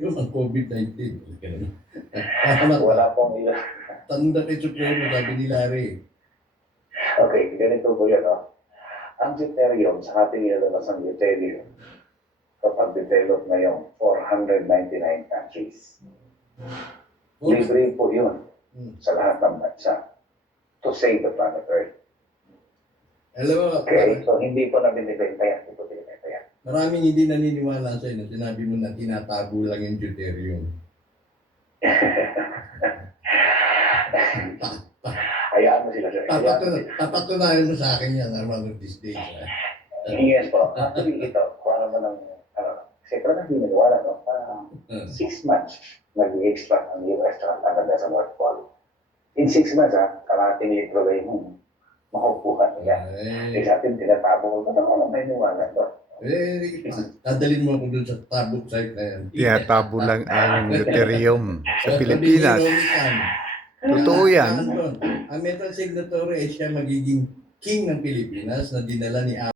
Yung ang COVID-19. Tama. Wala pong ilan. Tanda kay Supremo, sabi ni Larry. Okay, ganito po yun, no? Ang deuterium, sa ating ilalabas ang deuterium, kapag develop na yung 499 countries. Libre po yun sa lahat ng bansa to save the planet Earth. Alam mo, Okay, so hindi po na binibenta yan. Hindi po binibenta yan. maraming hindi naniniwala sa'yo na sinabi mo na tinatago lang yung deuterium. Hayaan mo sila, sir. Papatunayan mo sa akin yan one of these days. Yes po. Actually, ito, kung ano man ang, siyempre na hindi naniwala, no? 6 months, nag-extract ang US at Canada sa North Pole. In 6 months, kalating litro ba yung makukuha niya. Eh sa atin, tinatabo ko, ano may niwala to? Dadalhin mo ako dun sa tabok site na yan. Tabo lang ang deuterium sa Pilipinas. Totoo yan. Ang metal signatory ay siya magiging king ng Pilipinas na dinala ni